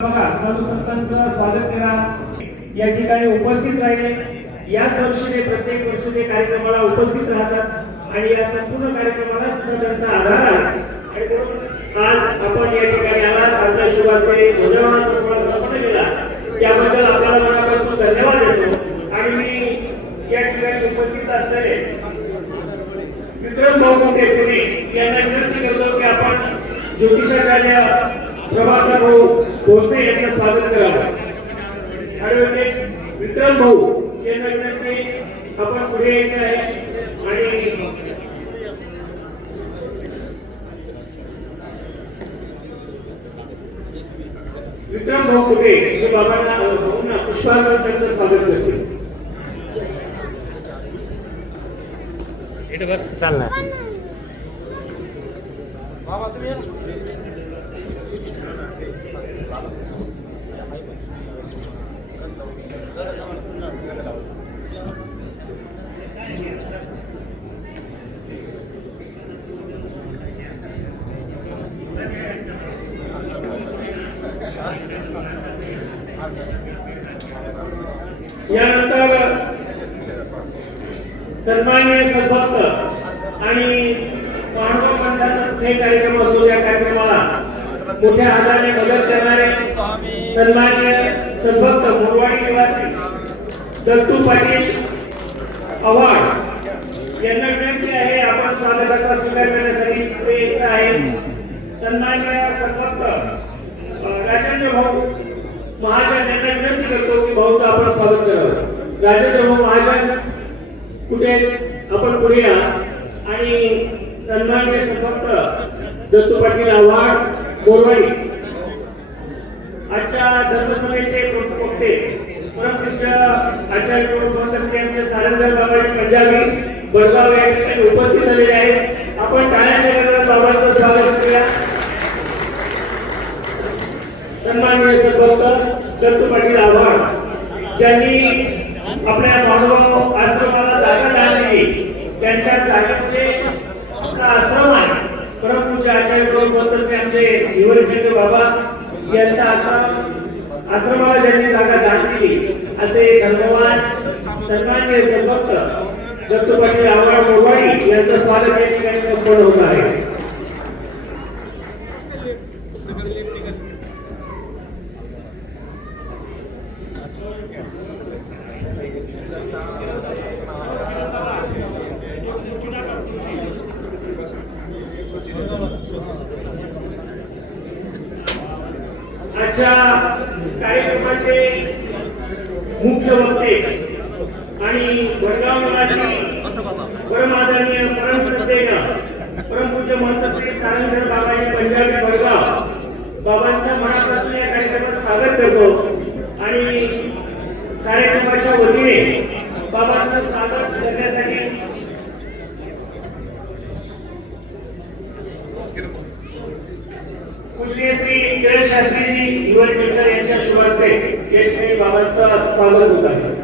बघा साधू संतांचं स्वागत करा, या ठिकाणी उपस्थित राहिले. याच वर्षी प्रत्येक वर्षी ते कार्यक्रमाला उपस्थित राहतात आणि या संपूर्ण कार्यक्रमाला सुद्धा त्यांचा आधार आहे. आणि म्हणून आज आपण या ठिकाणी आलात, आपल्या शुभाचे ध्वजारोहणाचा सोहळा संपन्न केला, त्याबद्दल आपल्याला मनापासून धन्यवाद देतो. आणि मी या ठिकाणी उपस्थित असलेले विक्रम भाऊ पुणे यांना विनंती करतो की आपण ज्योतिषाचार्य प्रभाकर भाऊ भोसले यांचं स्वागत करावं. ॲडव्होकेट विक्रम भाऊ यांना विनंती आपण पुढे यायचं आहे. आणि विक्रम भाऊ कुठे हे बाबांना पुष्पांजलीचं स्वागत करतील. बस चालणार यानंतर सन्माननीय सद्भक्त आणि पांडव पंथाचा कुठे कार्यक्रम असतो त्या कार्यक्रमाला मोठ्या हाताने मदत करणारे सन्माननीय सद्भक्त मोरवाडी निवासी दत्तू पाटील अवॉर्ड यांना विनंती आहे आपण स्वागताचा स्वीकार करण्यासाठी पुढे यायचं आहे. सन्माननीय सद्भक्त राजेंद्र भाऊ महाजन यांना विनंती करतो की भाऊचं आपण स्वागत करावं. राजेंद्र भाऊ महाजन कुठे आपण पुढे या. आणि सन्माननीय सद्भक्त दत्तू पाटील अवॉर्ड मोरवाडी आजच्या धर्मसभेचे प्रमुख वक्ते परमपूज्य आचार्य प्रमुख यांचे सारंगधर बाबाजी पंजाबी बडगाव या ठिकाणी उपस्थित झालेले आहेत. आपण टाळ्यांच्या गजरात बाबांचं स्वागत करूया. सन्माननीय सद्भक्त दत्तू पाटील अवॉर्ड ज्यांनी आपल्या मानव आश्रमाला जागा दान दिली, त्यांच्या जागेमध्ये आश्रम आहे. परमपूज्य आचार्य प्रमुख आमचे हिवरखेडकर बाबा यांचा आश्रमाला ज्यांनी जागा दान दिली असे धन्यवाद सन्माननीय सद्भक्त दत्तू पाटील अवॉर्ड मोरवाडी यांचं स्वागत या ठिकाणी संपन्न होत आहे. आजच्या कार्यक्रमाचे मुख्य वक्ते आणि वडगाव निवासी परमादरणीय परमश्रद्धेय परमपूज्य महंत श्री सारंगधर बाबाजी पंजाबी वडगाव बाबांच्या मनापासून या कार्यक्रमात स्वागत करतो. आणि कार्यक्रमाच्या वतीने बाबांचं स्वागत करण्यासाठी पूज्य श्री किरण शास्त्रीजी हिवरखेडकर यांच्या शुभ हस्ते या ठिकाणी बाबांचं स्वागत होत आहे.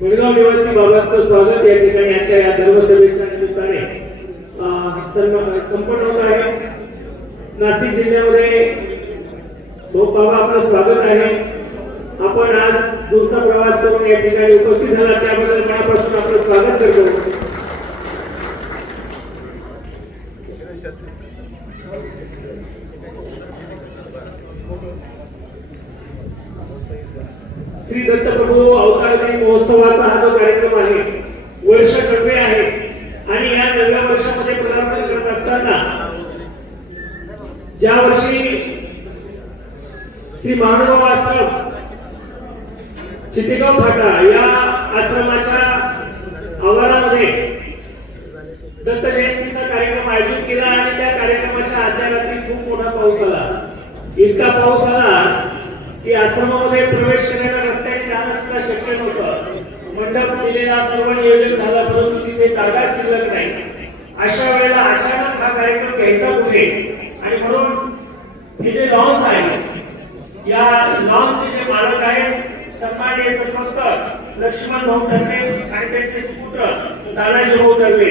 वडगाव निवासी बाबांचं स्वागत या ठिकाणी आजच्या या धर्मसभेच्या निमित्ताने संपन्न होत आहे. नाशिक जिल्ह्यामध्ये बाबा आपलं स्वागत आहे. आपण आज दूरचा प्रवास करून या ठिकाणी उपस्थित झाला त्याबद्दल मनापासून आपलं स्वागत करतो. श्री दत्तप्रभू अवतारदिन महोत्सवाचा हा जो कार्यक्रम आहे, वर्ष नवे आहे. आणि या नव्या वर्षामध्ये पदार्पण करत असताना ज्या वर्षी श्री मानव आश्रम चितेगाव फाटा या आश्रमाच्या आवारामध्ये दत्त जयंतीचा कार्यक्रम आयोजित केला आणि त्या कार्यक्रमाच्या आदल्या रात्री खूप मोठा पाऊस आला. इतका पाऊस आला की आश्रमामध्ये प्रवेश करण्याला रस्त्याने जाणं सुद्धा शक्य नव्हतं. मंडप दिलेला सर्व नियोजन झालं, परंतु तिथे जागा शिल्लक नाही. अशा वेळेला अचानक हा कार्यक्रम घ्यायचा कुठे, आणि म्हणून हे जे लॉन्स आहे, या लॉन्सचे जे मालक आहेत सन्माननीय संत लक्ष्मण भाऊ टर्फे आणि त्यांचे सुपुत्र तानाजी भाऊ टर्फे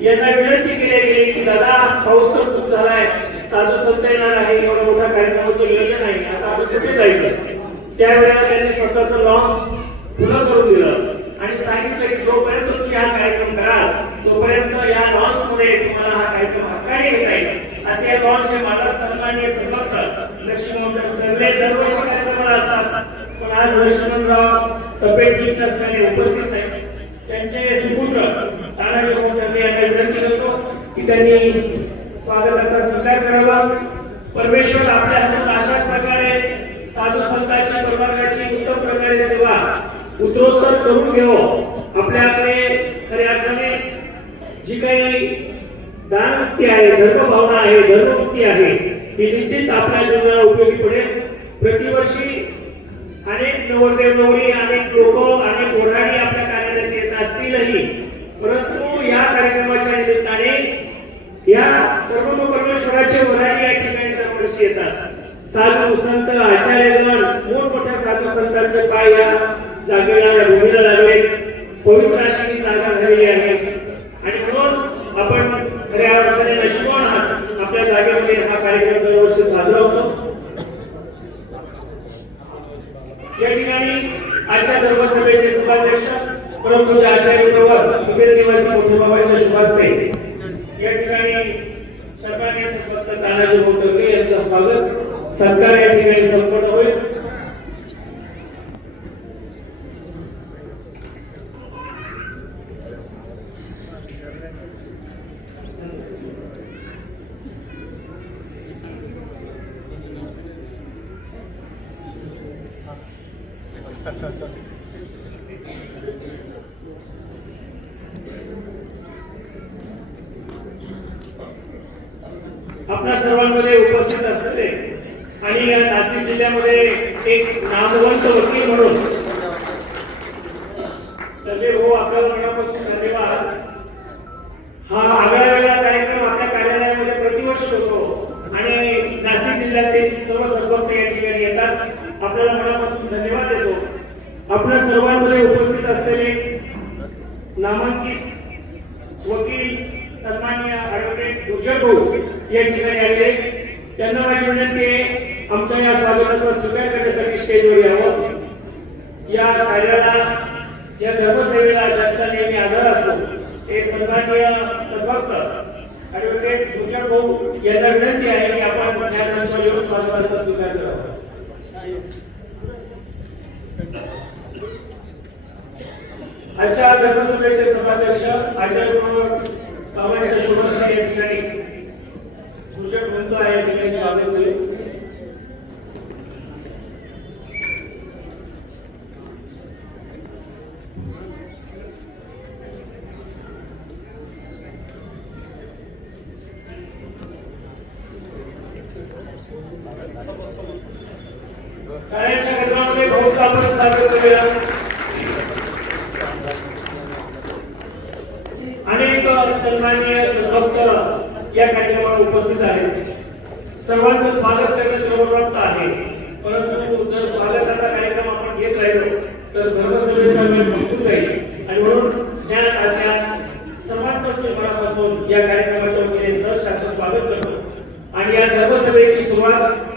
यांना विनंती केली गेली की दादा, पाऊस तर खूप झालाय, साधू संत येणार आहे, एवढा मोठा कार्यक्रमाचं नियोजन आहे, आता आपण कुठे जायचं. त्यावेळेला त्यांनी स्वतःचं लॉन्स खुलं करून दिलं आणि सांगितलं की जोपर्यंत तुम्ही हा कार्यक्रम कराल तोपर्यंत या लॉन्समुळे तुम्हाला हा कार्यक्रम हक्काने घेता येईल. असे या लॉन्सचे मालक सन्माननीय संत लक्ष्मण टर्फे दरवर्षी कार्यक्रमाला असतात, पण आज लक्ष्मणराव तब्येत नसल्याने उपस्थित नाही. त्यांचे सुपुत्र तानाजी भाऊ टर्फे यांना विनंती करतो की त्यांनी स्वागताचा स्वीकार करावा. परमेश्वर आपल्या हातून अशाच प्रकारे साधू संतांची परमार्गाची उत्तम प्रकारे सेवा उत्तरोत्तर करून घेऊ. आपल्याकडे खऱ्या अर्थाने जी काही दानवृत्ती आहे, धर्मभावना आहे, धर्मवृत्ती आहे, ती निश्चित आपल्या जीवनाला उपयोगी पडेल. प्रतिवर्षी अनेक नवरदेव नवरी, अनेक लोक, अनेक वऱ्हाडी आपल्या कार्यालयात येत असतीलही, परंतु या कार्यक्रमाच्या निमित्ताने या परमेश्वराचे वऱ्हाडी या ठिकाणी दरवर्षी येतात. साधू संत आचार्यगण मोठमोठ्या साधू संतांचे पाय या जागेला, या भूमीला लागले. पवित्र अशी जागा झालेली आहे आणि म्हणून आपण खऱ्या अर्थाने नशिबवान आहात. आपल्या जागेमध्ये हा कार्यक्रम दरवर्षी साजरा होतो. या ठिकाणी आजच्या धर्मसभेचे सभाध्यक्ष परमपूज्य आचार्य प्रवर सुबेर निवासी मोठे बाबांच्या शुभास्ते या ठिकाणी सन्माननीय संत तानाजी भाऊ टर्फे यांचं स्वागत सत्कार या ठिकाणी संपन्न होईल. आपल्या सर्वांमध्ये उपस्थित असलेले आणि या नाशिक जिल्ह्यामध्ये एक नामवंत वकील म्हणून टर्फे भाऊ, आपल्याला मनापासून धन्यवाद. हा आगळा वेगळा कार्यक्रम आपल्या कार्यालयामध्ये प्रतिवर्षी होतो आणि नाशिक जिल्ह्यातील सर्व संघटना या ठिकाणी येतात. आपल्याला मनापासून धन्यवाद देतो. आपल्या सर्वांमध्ये उपस्थित असलेले नामांकित वकील सन्माननीय ॲडव्होकेट दुर्जय भाऊ या ठिकाणी आले. त्यांना माझी विनंती आहे आमच्या या स्वागताचा स्वीकार करण्यासाठी स्टेजवर यावं. या कार्याला, या धर्मसेवेला ज्यांचा नेहमी आदर असतो ते सन्माननीय सद्भक्त ॲडव्होकेट दुर्जय भाऊ यांना विनंती आहे की आपण या मंचावर स्वागताचा स्वीकार करावा. आजच्या धर्मसभेचे सभाध्यक्ष आचार्य बाबांच्या शुभस्ते या ठिकाणी भूषण मंच आहे, या ठिकाणी स्वागत होईल. कार्याच्या गजरामध्ये बहुत आपण स्वागत करूया. अनेक सन्माननीय संभक्त या कार्यक्रमात उपस्थित आहेत. सर्वांचं स्वागत करणे जरूरत आहे, परंतु जर स्वागताचा कार्यक्रम आपण घेत राहिलो तर धर्मसभेचा वेळ संपून जाईल आणि म्हणून त्या सर्वांचं मनापासून या कार्यक्रमाच्या वतीने सहर्ष स्वागत करतो आणि या धर्मसभेची सुरुवात